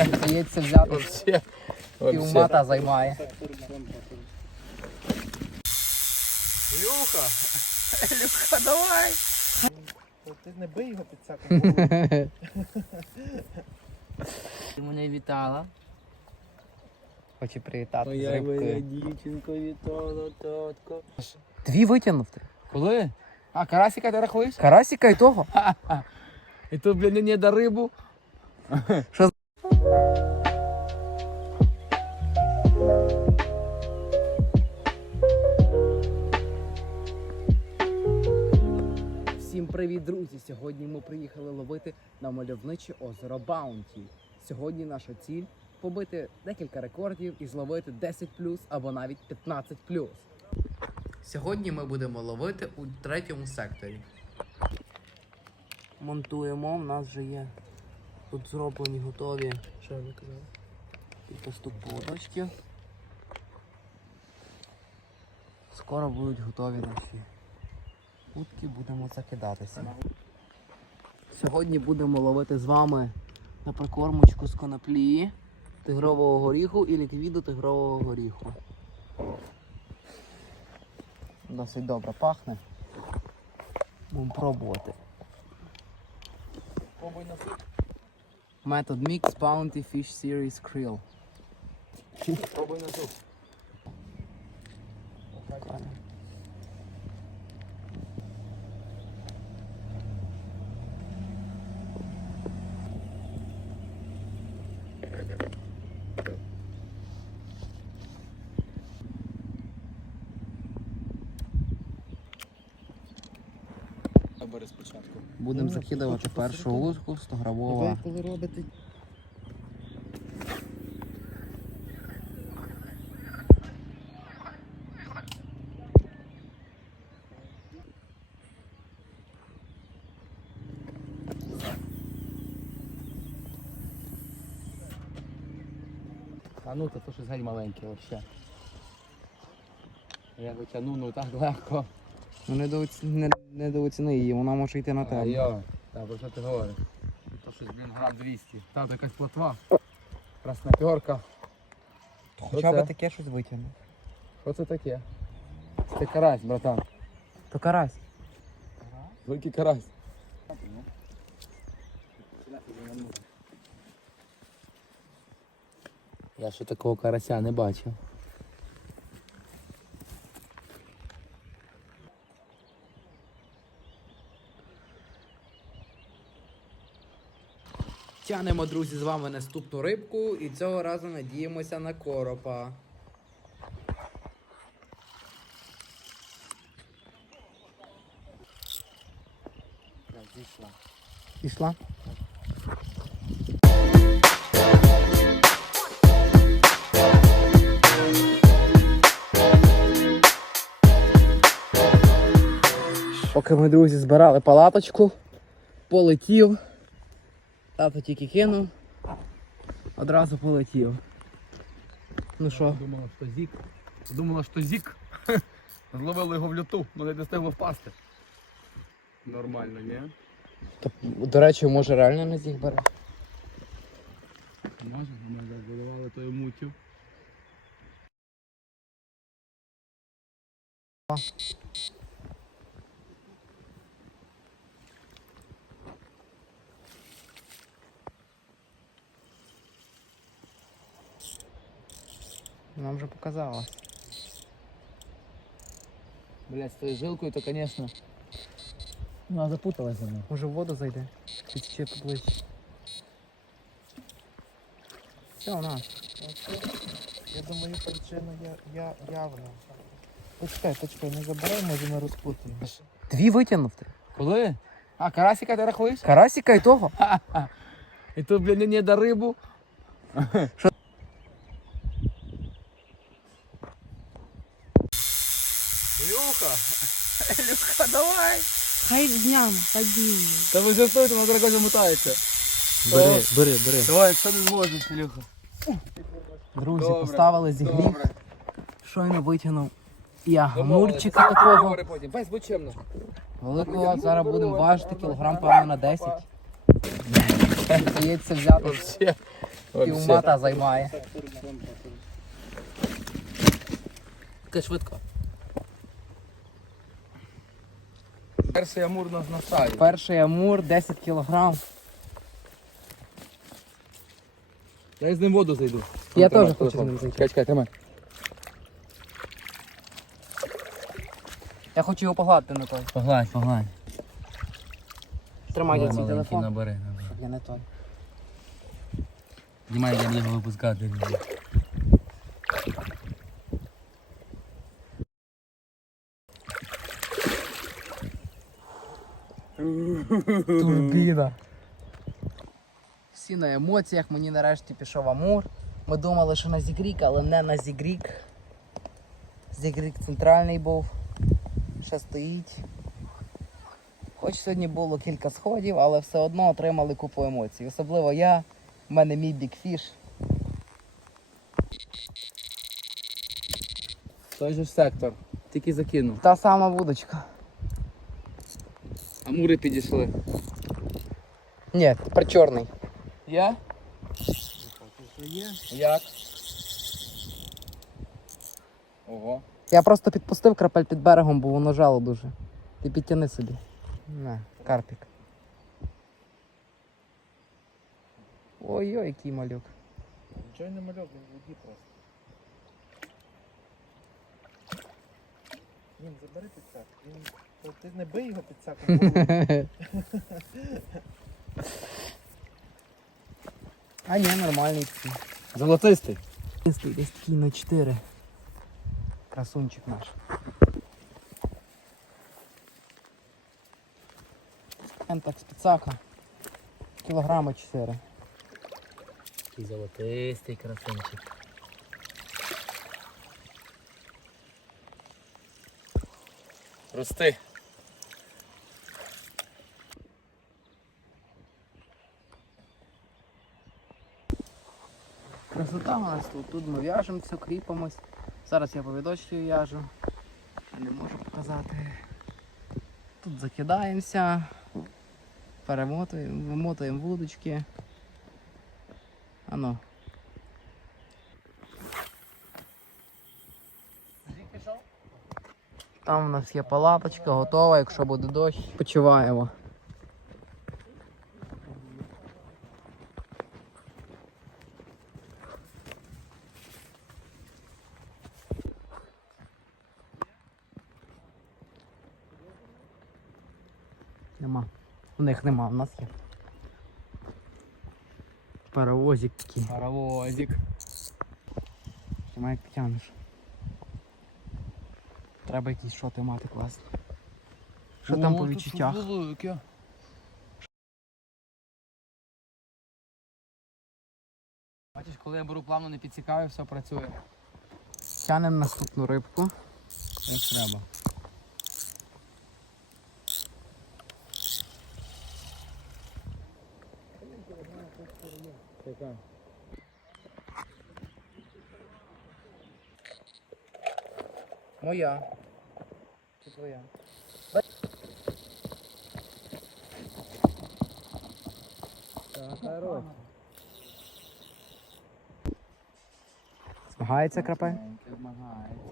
Здається, взяти Вообще. Вообще. півмата займає. Люха. Люха, давай! Ти не бий його під всяким. Ти мене вітала. Хоче привітати з Моя моя рибкою. дівчинка вітала татко. Дві витягнув ти. Коли? А, карасика ти рахуєш? Карасіка і того. І тут, блін, не до рибу. Всім привіт, друзі! Сьогодні ми приїхали ловити на мальовниче озеро Баунті. Сьогодні наша ціль побити декілька рекордів і зловити 10 або навіть 15 Сьогодні ми будемо ловити у третьому секторі. Монтуємо, в нас вже є тут зроблені готові. Що я казав? Поступ поводочків. Скоро будуть готові наші утки, будемо закидатися. Сьогодні будемо ловити з вами на прикормочку з коноплі, тигрового горіху і ліквіду тигрового горіху. Досить добре пахне. Будемо пробувати. Пробуй на суп. Метод Mix Bounty Fish Series Krill. Пробуй на суп. Бери спочатку. Будемо закидувати першу утку 100 грамова. коли робите. А ну, то, то щось геть маленьке вообще. Я витягну, ну так легко. Ну недооці... не... недооціни її, вона може йти на тебе. йо, та про що ти говориш? То щось, блін, грам 200. Там якась плотва. Красноперка. Хоча б таке щось витягне. Що це таке? Це карась, братан. То карась. Великий карась. Я ще такого карася не бачив. Тянемо, друзі, з вами наступну рибку і цього разу надіємося на коропа. Зійшла. Пішла? Поки ми, друзі, збирали палаточку, полетів. Тато тільки кинув. Одразу полетів. Ну що, Думала, що зік. Думала, що зік. Зловили його в люту, але не встигло впасти. Нормально, ні? то, до речі, може реально на зіг бере? Може, ми заливали тою мутю. Нам вже показалось. Блять, з тою жилкою, то, звісно. Ну, а запуталась за мною. Може в воду зайде? Чи ще поближче? Все, у нас. Я думаю, причина я, я, явна. Почекай, почекай, не забирай, може ми розпутаємо. Дві витягнув ти. Коли? А, карасика ти рахуєш? Карасіка і того. І тут, блін, не до рибу. Давай. Хай дням подію. Та ви жартуєте, вона дорого замотається. Бери, бери, бери. Давай, якщо не зможеш, Люха. Друзі, Добре, поставили зігрів. Добре. Щойно витягнув і агмурчика такого. потім. Весь будь чемно. Великого зараз будемо важити кілограм, певно, на 10. Здається, взяти Вообще. півмата займає. Таке швидко. Перший амур нас насає. Перший амур 10 кілограм. Я з ним воду зайду. Я теж хочу з ним зайти. Чекай, чекай, тримай. Я хочу його погладити на той. Погладь, погладь. Тримай я цей маленький, телефон. набери, набери. Я не той. Знімай, я буду його випускати. Турбіна. Всі на емоціях, мені нарешті пішов амур. Ми думали, що на Зігрік, але не на Зігрік. Зігрік центральний був. Ще стоїть. Хоч сьогодні було кілька сходів, але все одно отримали купу емоцій. Особливо я, в мене мій бікфіш. Той же ж сектор. Тільки закинув. Та сама вудочка. Амури підійшли. Ні, тепер чорний. Я? Як? Ого. Я просто підпустив крапель під берегом, бо воно жало дуже. Ти підтяни собі. На, карпік. Ой-ой, який малюк. Нічого не мальок, він в воді просто. Він забери підсак. Він... Ти не бий його підсаком. А ні, нормальний такий. Золотистий. Десь десь такий на 4. Красунчик наш. Ентак спецака. Кілограма 4. Такий золотистий красунчик. Рости. Красота у нас тут. Тут ми в'яжемося, кріпимось. Зараз я повідочкою в'яжу. Не можу показати. Тут закидаємося, перемотуємо, вимотуємо вудочки. Ано. Там у нас є палаточка, готова, якщо буде дощ. Почуваємо. Нема. У них нема, у нас є. Паровозик такий. Паровозик. Тримай, як потягнеш. Треба якісь шоти мати класні. Що там по відчуттях? Бачиш, коли я беру плавно, не підсікаю, все працює. Тянемо наступну рибку. Як треба. Яка? Моя. Чи твоя? Так, хорош. Змагається крапель? Змагається.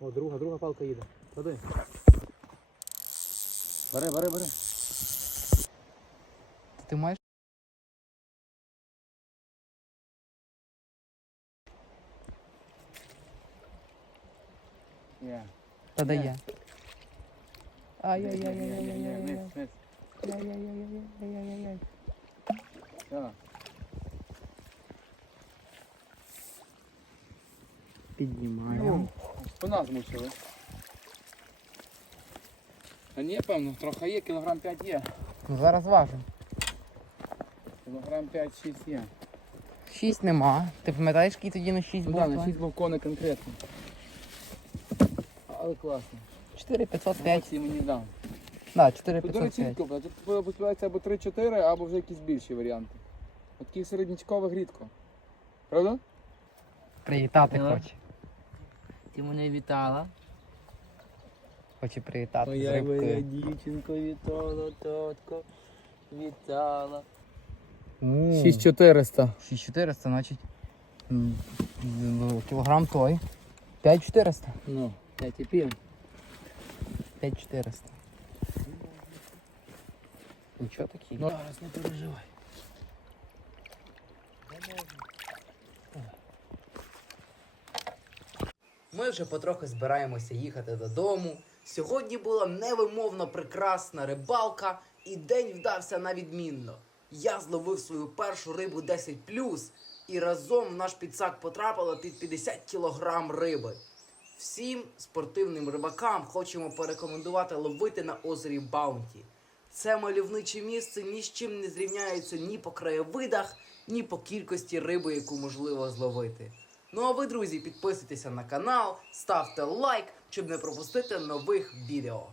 О, друга, друга палка їде. Ходи. Бери, бери, бери. Ти маєш? Є. Та де є? Ні, ні, Ай-яй-яй-яй-яй-яй-яй-яй. ні, ні, ні. Ай-яй-яй-яй-яй-яй-яй. Так. Піднімаємо. Спина змучили. А ні, певно, трохи є, кілограм 5 є. Ну зараз важимо. Кілограм 5-6 є. Шість нема. Ти пам'ятаєш, який тоді на шість Ну був? так, на 6 був кони конкретно. Але класно. 4 505. Мені дав. Да, 4 Тут, до речі, 505. тут виставляється або 3-4, або вже якісь більші варіанти. От таких середнячкових рідко. Правда? Привітати Ага. хоче. Ти мене вітала. Хоче привітати з Моя моя рибкою. дівчинко вітала, татко, вітала. 6400. 6400, значить. м, м, Кілограм той. 5400. Ну, я тепер. 5400. Нічого такий. Ну, зараз не переживай. Ми вже потрохи збираємося їхати додому. Сьогодні була невимовно прекрасна рибалка, і день вдався на відмінно. Я зловив свою першу рибу 10 і разом в наш підсак потрапило під 50 кілограм риби. Всім спортивним рибакам хочемо порекомендувати ловити на озері Баунті. Це мальовниче місце ні з чим не зрівняється ні по краєвидах, ні по кількості риби, яку можливо зловити. Ну а ви, друзі, підписуйтеся на канал, ставте лайк, щоб не пропустити нових відео.